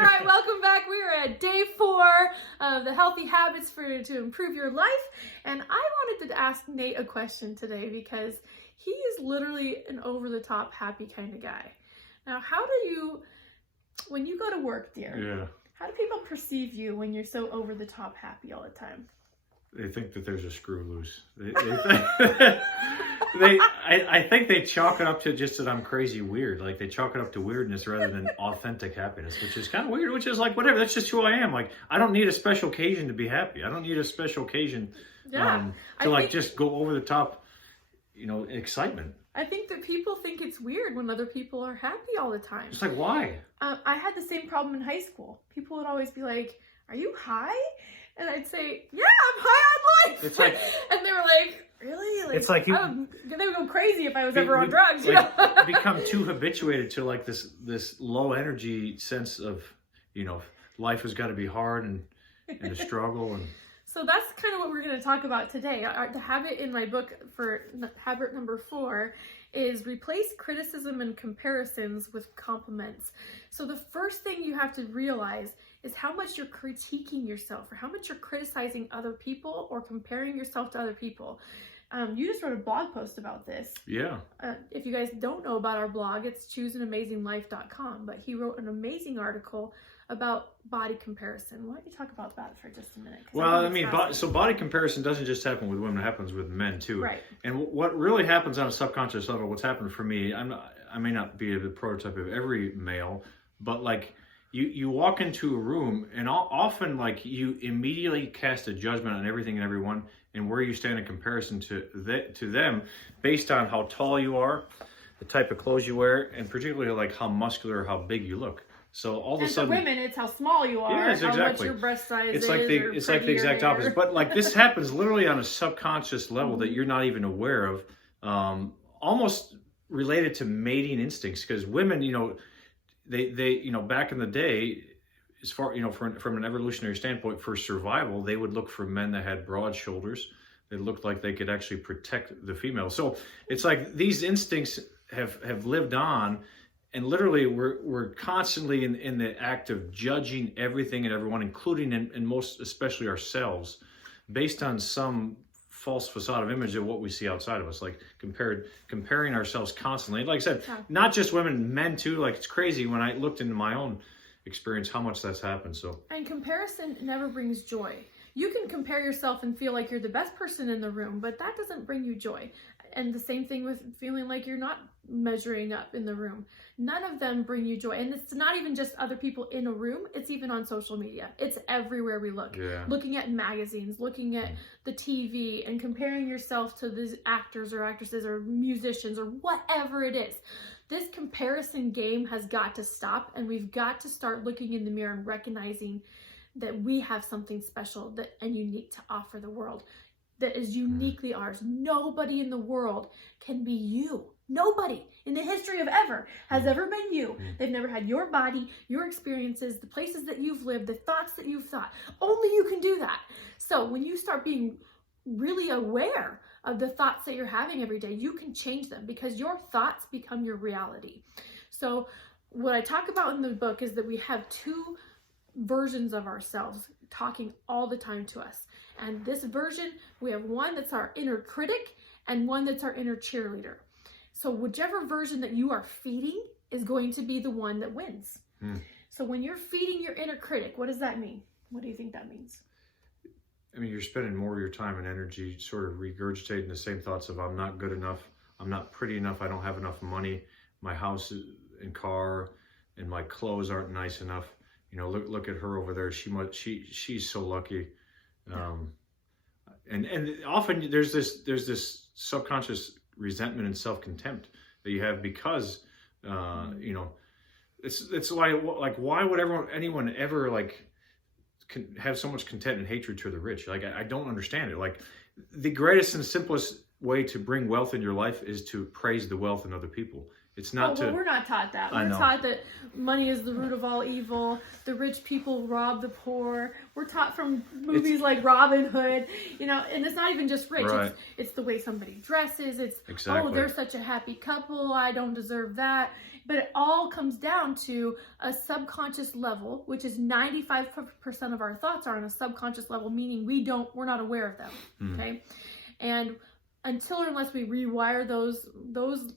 All right, welcome back. We are at day 4 of the healthy habits to improve your life. And I wanted to ask Nate a question today because he is literally an over-the-top happy kind of guy. Now, when you go to work, dear, how do people perceive you when you're so over-the-top happy all the time? They think that there's a screw loose. I think they chalk it up to just that I'm crazy weird. Like they chalk it up to weirdness rather than authentic happiness, which is kind of weird, which is like, whatever, that's just who I am. Like, I don't need a special occasion to be happy. I don't need a special occasion to just go over the top, excitement. I think that people think it's weird when other people are happy all the time. It's like, why? I had the same problem in high school. People would always be like, "Are you high?" And I'd say, "Yeah, I'm high on life." It's like, and they were like, "Really?" Like, it's like they would go crazy if I was ever on drugs. You know? Become too habituated to like this low energy sense of, life has got to be hard and a struggle. And so that's kind of what we're going to talk about today. The habit in my book for habit number 4 is replace criticism and comparisons with compliments. So the first thing you have to realize is how much you're critiquing yourself or how much you're criticizing other people or comparing yourself to other people. You just wrote a blog post about this. Yeah. If you guys don't know about our blog, it's chooseanamazinglife.com, but he wrote an amazing article about body comparison. Why don't you talk about that for just a minute? Well, so body comparison doesn't just happen with women, it happens with men too. Right. And what really happens on a subconscious level, what's happened for me, I may not be the prototype of every male, but like you walk into a room and often like you immediately cast a judgment on everything and everyone and where you stand in comparison to them based on how tall you are, the type of clothes you wear, and particularly like how muscular or how big you look. So all of a sudden, for women, it's how small you are, yes, exactly. How much your breast size it's is. Like the exact opposite. But like this happens literally on a subconscious level that you're not even aware of, almost related to mating instincts. Because women, they back in the day, as far from an evolutionary standpoint, for survival, they would look for men that had broad shoulders. They looked like they could actually protect the female. So it's like these instincts have lived on. And literally, we're constantly in the act of judging everything and everyone, including and most especially ourselves, based on some false facade of image of what we see outside of us. Like comparing ourselves constantly. Like I said, not just women, men too. Like it's crazy when I looked into my own experience how much that's happened. And comparison never brings joy. You can compare yourself and feel like you're the best person in the room, but that doesn't bring you joy. And the same thing with feeling like you're not measuring up in the room. None of them bring you joy. And it's not even just other people in a room. It's even on social media. It's everywhere we look. Yeah. Looking at magazines, looking at the TV and comparing yourself to these actors or actresses or musicians or whatever it is. This comparison game has got to stop, and we've got to start looking in the mirror and recognizing that we have something special and unique to offer the world. That is uniquely ours. Nobody in the world can be you. Nobody in the history of ever has ever been you. They've never had your body, your experiences, the places that you've lived, the thoughts that you've thought. Only you can do that. So when you start being really aware of the thoughts that you're having every day, you can change them because your thoughts become your reality. So what I talk about in the book is that we have 2 versions of ourselves talking all the time to us. And this version, we have one that's our inner critic and one that's our inner cheerleader. So whichever version that you are feeding is going to be the one that wins. So when you're feeding your inner critic, what does that mean? What do you think that means? I mean, you're spending more of your time and energy sort of regurgitating the same thoughts of I'm not good enough, I'm not pretty enough, I don't have enough money, my house and car and my clothes aren't nice enough. Look at her over there. She's so lucky. And often there's this subconscious resentment and self-contempt that you have because it's why would anyone ever have so much content and hatred to the rich? Like I don't understand it. Like the greatest and simplest way to bring wealth in your life is to praise the wealth in other people. It's not we're not taught that. We're taught that money is the root of all evil. The rich people rob the poor. We're taught from movies like Robin Hood, and it's not even just rich. Right. It's the way somebody dresses. It's, exactly. Oh, they're such a happy couple. I don't deserve that. But it all comes down to a subconscious level, which is 95% of our thoughts are on a subconscious level, meaning we're not aware of them. Okay. And until or unless we rewire those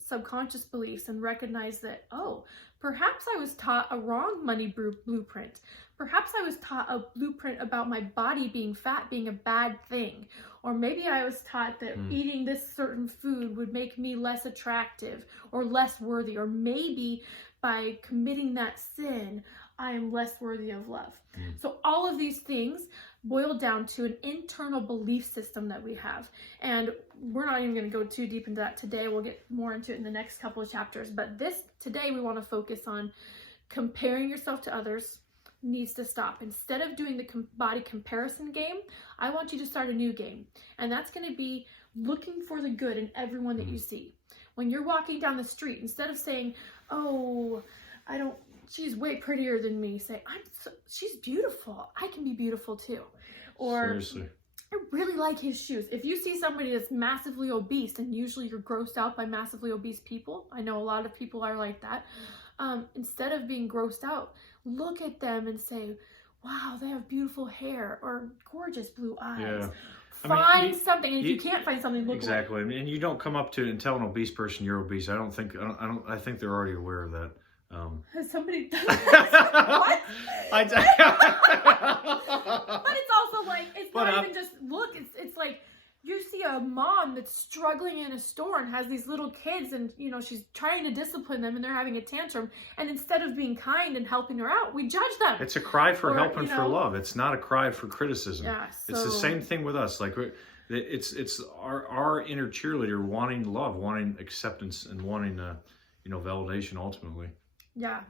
subconscious beliefs and recognize that, oh, perhaps I was taught a wrong money blueprint. Perhaps I was taught a blueprint about my body being fat being a bad thing. Or maybe I was taught that eating this certain food would make me less attractive or less worthy. Or maybe by committing that sin, I am less worthy of love. So all of these things boil down to an internal belief system that we have. And we're not even going to go too deep into that today. We'll get more into it in the next couple of chapters. But today we want to focus on comparing yourself to others needs to stop. Instead of doing the body comparison game, I want you to start a new game. And that's going to be looking for the good in everyone that you see. When you're walking down the street, instead of saying, oh, she's way prettier than me, say, she's beautiful. I can be beautiful too. Or, seriously, I really like his shoes. If you see somebody that's massively obese, and usually you're grossed out by massively obese people, I know a lot of people are like that. Instead of being grossed out, look at them and say, wow, they have beautiful hair or gorgeous blue eyes. Yeah. Find something, and if you can't find something, look exactly. I mean, and you don't come up to and tell an obese person you're obese. I think they're already aware of that. Has somebody done what? But it's also like, it's not even just look, it's like you see a mom that's struggling in a store and has these little kids, and she's trying to discipline them and they're having a tantrum, and instead of being kind and helping her out, we judge them. It's a cry for help and for love. It's not a cry for criticism. Yeah, it's the same thing with us. Like it's our inner cheerleader wanting love, wanting acceptance, and wanting validation ultimately. Yeah.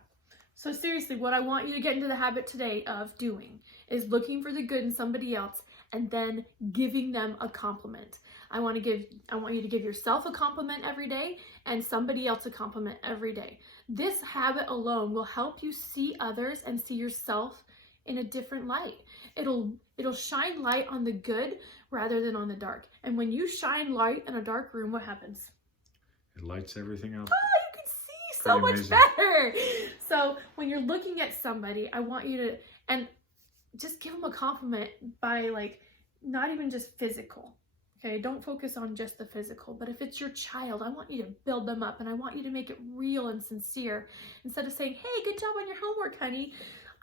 So seriously, what I want you to get into the habit today of doing is looking for the good in somebody else and then giving them a compliment. I want you to give yourself a compliment every day and somebody else a compliment every day. This habit alone will help you see others and see yourself in a different light. It'll shine light on the good rather than on the dark. And when you shine light in a dark room, what happens? It lights everything up. So much better. So when you're looking at somebody, I want you to, and just give them a compliment by not even just physical. Okay, don't focus on just the physical, but if it's your child, I want you to build them up, and I want you to make it real and sincere. Instead of saying, hey, good job on your homework, honey.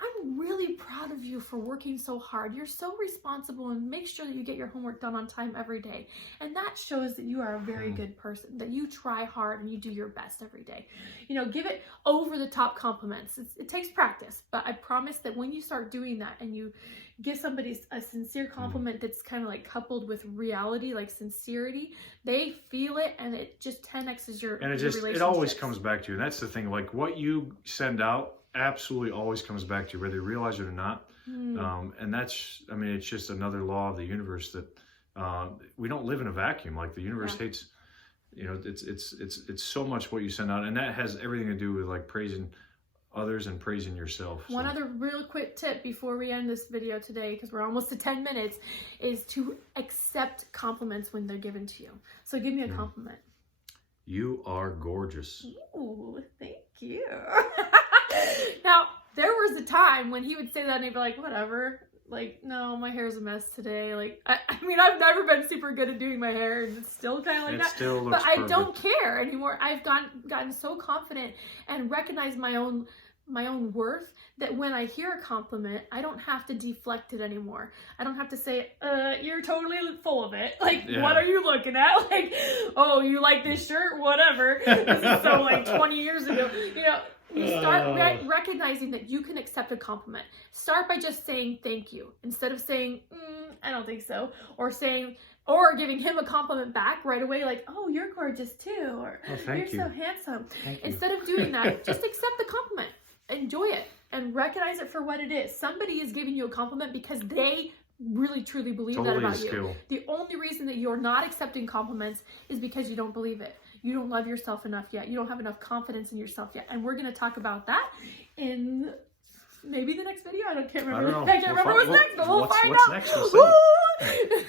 I'm really proud of you for working so hard. You're so responsible, and make sure that you get your homework done on time every day. And that shows that you are a very good person, that you try hard and you do your best every day. Give it over the top compliments. It takes practice, but I promise that when you start doing that and you give somebody a sincere compliment that's kind of coupled with reality, like sincerity, they feel it, and it just 10x's your relationships. It always comes back to you. And that's the thing, what you send out absolutely always comes back to you, whether you realize it or not. And it's just another law of the universe that we don't live in a vacuum. Like the universe hates, it's so much what you send out, and that has everything to do with praising others and praising yourself. One other real quick tip before we end this video today, because we're almost to 10 minutes, is to accept compliments when they're given to you. So give me a compliment. You are gorgeous. Ooh, thank you. Now, there was a time when he would say that and he'd be like, whatever. No, my hair's a mess today. I've never been super good at doing my hair, and it's still kind of like that. Still looks perfect. I don't care anymore. I've gotten so confident and recognized my own worth that when I hear a compliment, I don't have to deflect it anymore. I don't have to say, you're totally full of it. What are you looking at? Oh, you like this shirt? Whatever. This is so 20 years ago. You start recognizing that you can accept a compliment. Start by just saying thank you instead of saying, I don't think so, or giving him a compliment back right away, oh, you're gorgeous too, or you're so handsome. Instead of doing that, just accept the compliment, enjoy it, and recognize it for what it is. Somebody is giving you a compliment because they really truly believe that about you. The only reason that you're not accepting compliments is because you don't believe it. You don't love yourself enough yet. You don't have enough confidence in yourself yet. And we're going to talk about that in maybe the next video. I can't remember. I can't remember what's next, but we'll find out. What's next? We'll see.